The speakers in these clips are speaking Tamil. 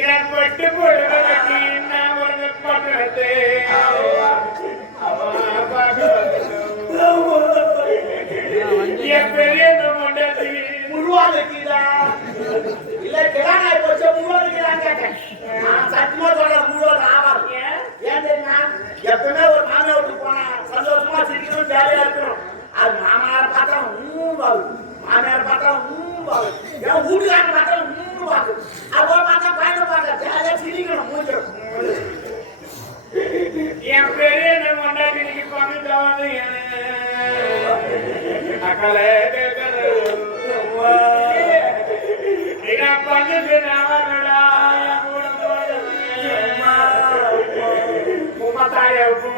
நான் மட்டும் போடுவதற்கு நான் ஒரு பட்டணத்தை என் பெரிய முழுவாதுக்கீதா இல்ல கிளானாய் போச்சு முழுவாதுக்கீதான் கேட்டேன். நான் சத்தியமா சொல்றேன் முழுவாது ஆவாது. ஏன் தெரியுமா? எப்பவுமே ஒரு மாமியா வீட்டுக்கு போனா சந்தோஷமா சிரிக்கணும் ஜாலியா இருக்கணும். அது மாமனார் பார்த்தா பாகு மாமியார் பார்த்தா பாகு ஏன் வீட்டுக்காரன் பார்த்தா பாகு அது பார்த்தா பையனை பார்த்தா ஜாலியா சிரிக்கணும் மூஞ்சிடும். என் பெரிய மண்டாட்டிக்கு பணத்தை வந்து அக்கலை பங்குக்கு நாவா முப்பத்தாய பூ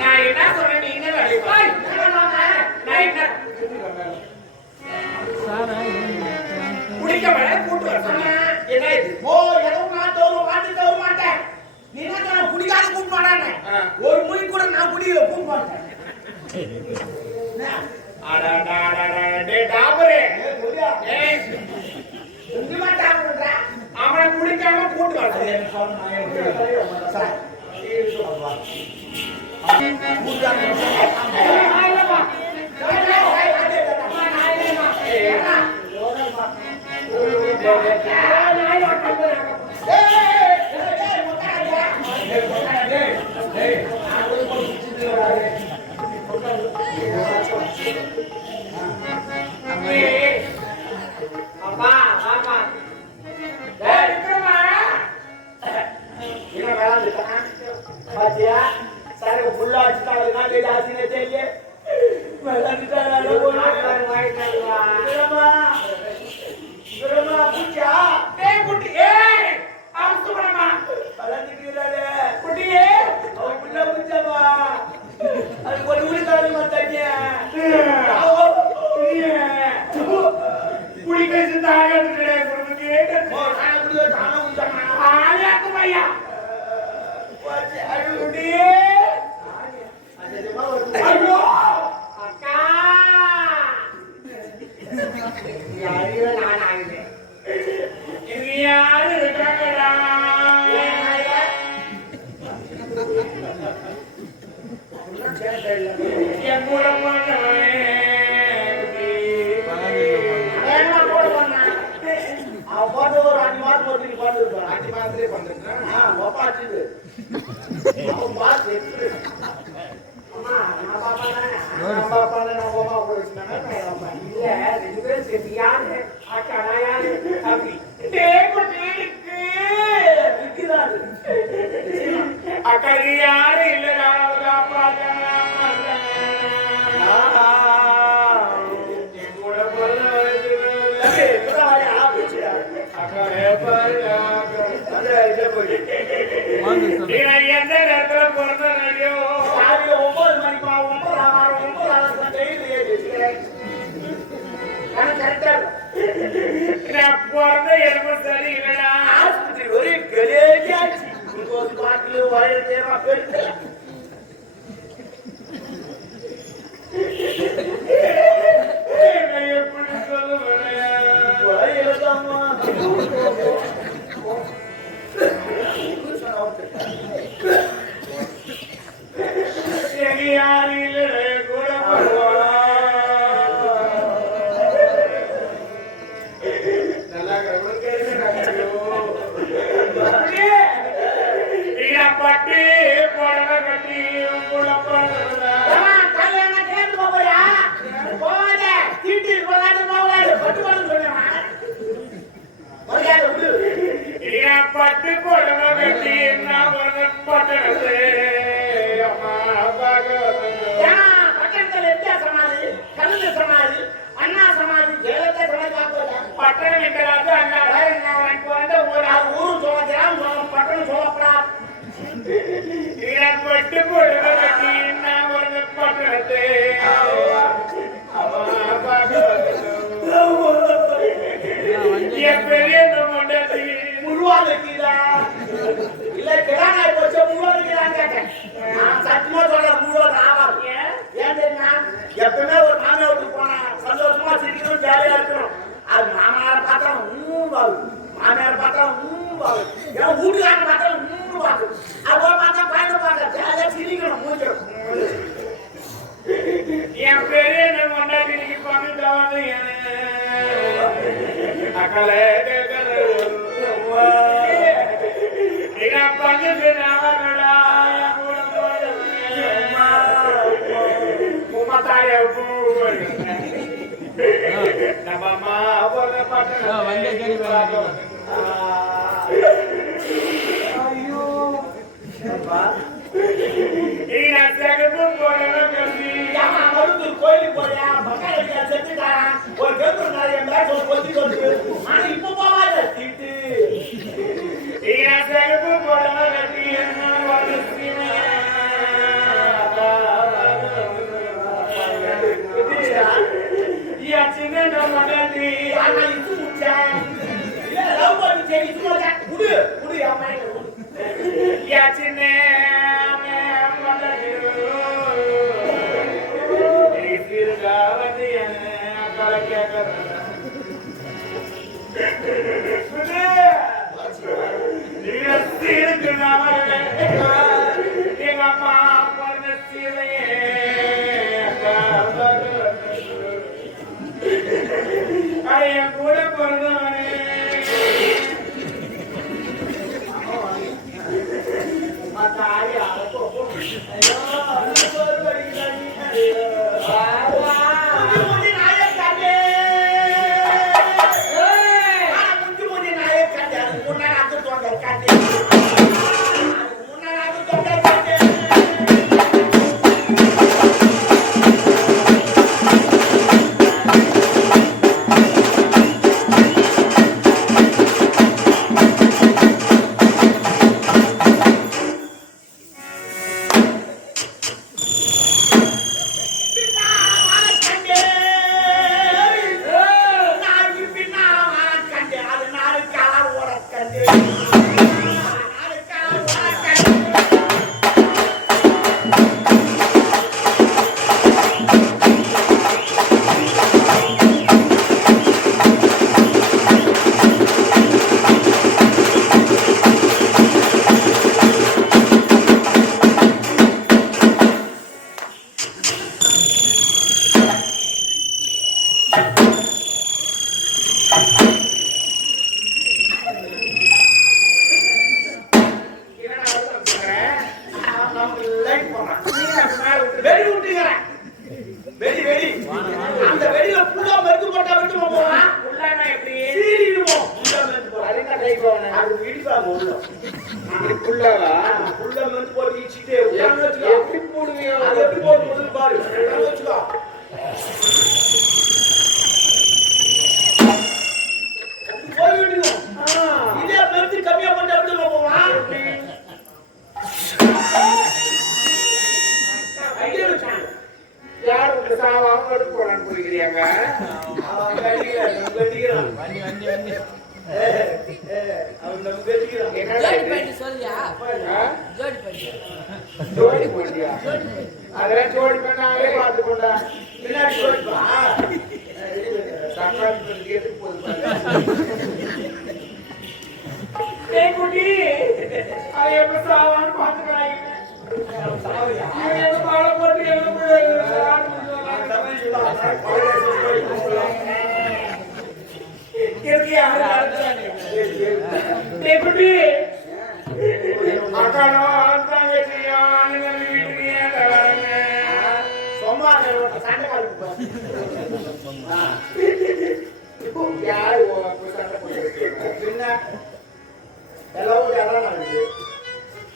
நான் என்ன சொல்றேன் நீ என்ன குடிக்க வேலை கூட்டு வர என்ன இது ஓ எதுவும் நான் தோறும் வாட்டி தவற மாட்டேன் நீ என்ன குடிக்காத கூட்டு மாட்டானே ஒரு மொழி கூட நான் குடியில கூட்டு மாட்டேன் அவனை குடிக்காம கூட்டு வர அப்பா பாத்தியா சரக்கு ஃபுல்லா வச்சுட்டாங்கன்னா ஜாஸ்தினே தெரியல பூச்சா குட்டி அவன் சுப்பிரமா குட்டியே அவன் புள்ள பூச்சாமா அது ஒரு ஊரு தாண்டி மாட்டாங்க குடி பேசி தாங்க ஐயா குட்டியே ஐயோ அக்கா யாரு இருக்காங்கடா என் கூட அவன் போட்டு ஒரு 5 மாதம் போட்டு பார்த்துருப்பான் 5 மாதத்திலே பண்றேன் ஒப்பாச்சு அவன் பார்த்து அம்மா நான் பாப்பானே நான் போமா போயிடுச்சுனா இல்ல 2 பேரும் சேர்ந்து யாரு அக்கா யாரு அப்படி அக்கா யாரு இல்லடா எந்த நேரத்துல பிறந்த 9 மணிப்பா 9 நான் பிறந்த எலும்பு சரி இல்லடா ஆஸ்பத்திரி ஒரே கலேஜாச்சு ஒரு பாட்டில் வயிறு தேவா பெருத்து எப்படி சொல்லுவேன் யாரு இல்லை கூட பட்டி போடல கட்டி பட்டு போடல கட்டி நான் பட்டணத்து பட்டணம் எங்களாவது அண்ணா ஊர் ஊரு பட்டணம் சொல்லப்படாது பட்டு போடல கட்டி நான் பட்டணத்து என் பெரிய மண்டலி முழுவாதுக்குதா இல்ல கிடானாய் போச்சு முழுவாதுக்குதான் கேட்டேன் நான் சத்தியமா சொல்றேன் முழுவாது ஆகாது ஏன் தெரியுமா எப்பவுமே ஒரு மாமியா வீட்டுக்கு போனா சந்தோஷமா சிரிக்கணும் ஜாலியா இருக்கணும் அது மாமனார பார்த்தா மாமியார பார்த்தா ஏன் வீட்டுக்காரங்க பார்த்தா பார்க்கும் அப்போ பார்த்தா பையனை பார்த்தா ஜாலியா சிரிக்கணும் மூஞ்சிடும் என் பெரிய மண்டலி பங்கு வந்து அக்கலை பங்கு உமத்தாய நம்ம அம்மா ஐயோ மருந்து கோயிலுக்கு போறியா பங்காளியா செத்துட்டான் ஒரு கேட்டு நிறைய மேட்ச் கொத்தி கொண்டு ஆனா இப்ப போவாத தீட்டு சின்ன மகதி இது முடிச்சா இல்ல லவ் பண்ணி சரி இது முடிச்சா குடு குடு அம்மா சின்ன எங்க அம்மா பிறந்த சீதையே என் கூட பிறந்தவனே முன்னாடி புள்ளவா புள்ள வந்து போட்டு இடிச்சிட்டு உட்கார்ந்து வச்சுக்கோ. எப்படி போடுவீங்க அது எப்படி போட்டு முதல்ல பாரு. உட்கார்ந்து வச்சுக்கோ. போய் விடுங்க. இதே பெருத்து கம்மியா பண்ணி எப்படி போவான்? ஐடியா வச்சாங்க. யார் உங்க சாவாம எடுக்க போறான்னு போய்க்கிறீங்க அவன் கடிக்கிறான், நம்ம கடிக்கிறான். அவன் நம்ம கடிக்கிறான். ஜோடி பண்ணி சொல்லியா ஜோடி பண்ணி ஜோடி போட்டியா அதெல்லாம் ஜோடி பண்ணாலே பார்த்து கொண்டா பின்னாடி போயிடுவா. தக்காளி பருத்தி எடுத்து போது குட்டி அது எப்ப சாவான்னு பார்த்துக்கிறாங்க சாவியா? எப்ப மாலை போட்டு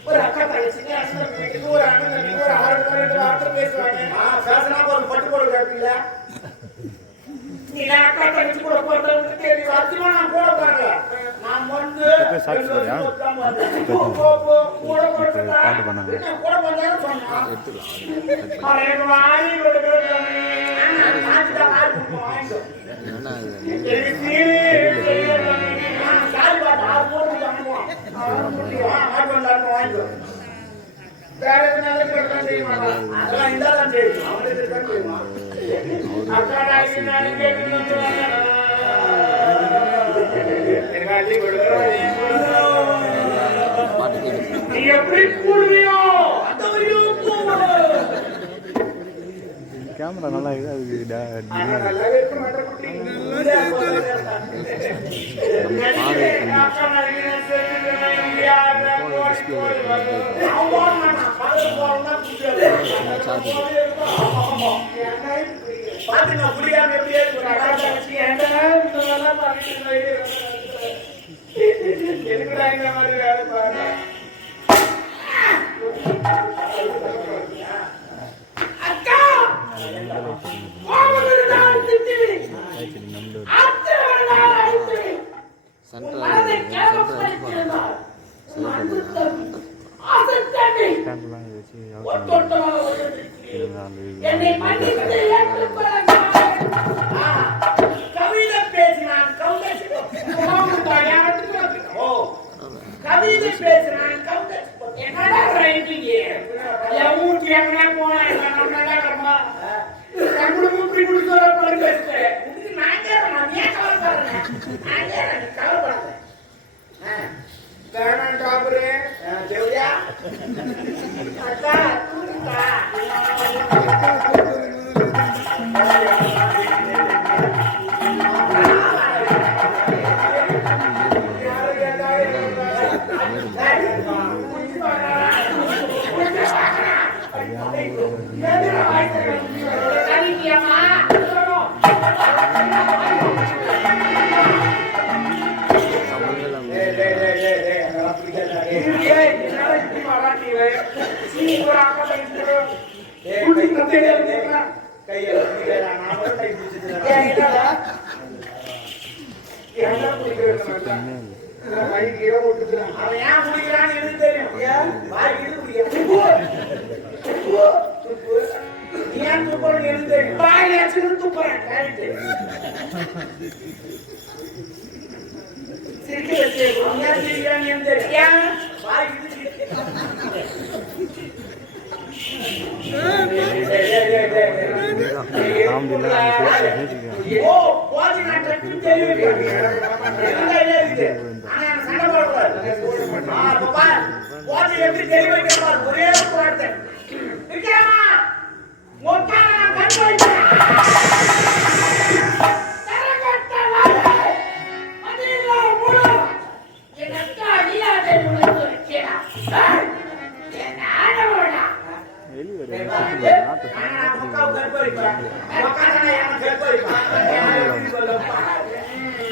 ஒரு அக்கா தங்கச்சி ஒரு அண்ணன் தம்பி ஒரு 6 பேர் வார்த்தை பேசுவாங்க. பேசினா ஒரு பட்டு போட கேட்பீங்களா? நீ அக்கா தங்கச்சி கூட போறதுக்கு தெரியும். சத்தியமா நான் கூட பாருங்க. நான் வந்து கூட பண்ணாங்க வேற எதுனாலும் தெரியுமா அதெல்லாம் இந்தாதான் தெரியும். அவனுக்கு தான் தெரியுமா? அக்கா நீ எப்படி கூடுவியோ கேமரா நல்லா இருக்குது நல்லா இருக்க மாட்டேன் பாத்துங்க புரியாம எப்படி எதுக்குடா இந்த மாதிரி வேலை பாருங்க கவிதை பேசினான் கவிதை பேசினான் என்னடா ரைட்டிங்க என் வீட்டுக்கு எங்கன்னா போனா நம்ம நம்மளும் இப்படி குடிச்சோட பேசுறேன் வேணாம் சாப்பிடுறேன் அவன் ஏன் குடிக்கிறான்னு எனக்கு தெரியும். ஏன் துப்புறன்னு எனக்கு தெரியும். வாயில வச்சுக்கிட்டு துப்புறேன் சிரிக்க வச்சு ஏன் சிரிக்கிறான்னு எனக்கு தெரியும். ஏன் வாய் ஓ போச்சு நான் டக்குனு தெரியும். ஆனா சண்டை போடக்கூடாது. போச்சு எப்படி தெரிய வைக்கிறார் ஒரே ஒரு வார்த்தை விக்ரமா மொத்தம் கண் வைக்கிறேன்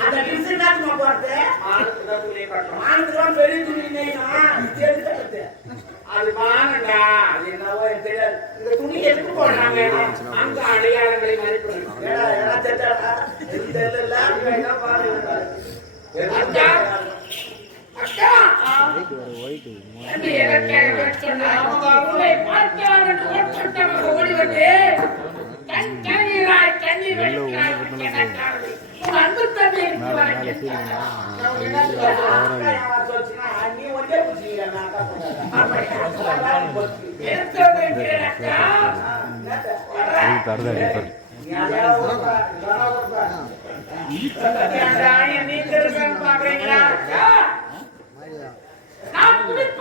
அந்த அந்த துணியை கட்டணும். மானத்துக்கு பெரிய துணி நெய்யணும். இது எதுக்கு கட்டுறது? அது வாங்கண்டா. அது என்னவோ எனக்கு தெரியாது. இந்த துணி எதுக்கு போடுறாங்க? அந்த அடையாளங்களை மதிப்பிடுங்க. ஏன்னா தெரியாதா? தெரியல. என்ன பாருங்க. அக்கா, அக்கா, தம்பி, எதற்காக சொன்னா? உன்னை பார்த்தால் என்று ஓட்டமாக ஓடி வந்து கண்ணீராய் கண்ணீர் வடிக்கிறாய் எனக்காக. உன் அன்பு தம்பி எனக்கு வரக்கேன். நீ ஒன்றே புடிச்சீங்க. நீ தெரிஞ்சு பாக்குறீங்களா? நான் குடித்த